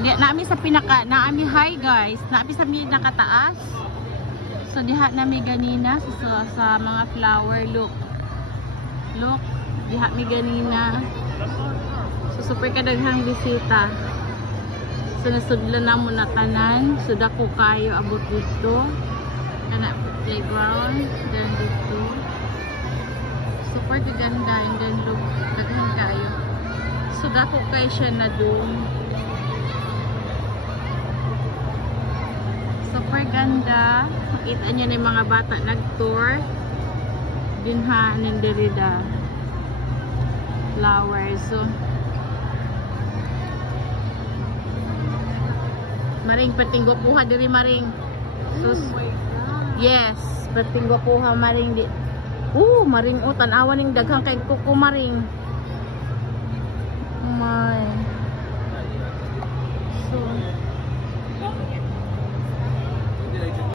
Naami sa pinaka, naami high guys, naami sa pinakataas. So diha nami ganina sa mga flower, look. Look, diha mi ganina. So super kadaghang bisita. So nasudlan na mo na tanan, so dako kayo abot dito. Kana playground, then dito. Super ganda, and then look, daghan kayo. So dako kay siya na doon. Super ganda. Makita niya na yung mga bata nag-tour. Dinha nindirida flowers. So maring patinggo puha diri maring. So, yes, patinggo puha maring di. Maring utan awan ning daghang kay kuko maring. Oh my.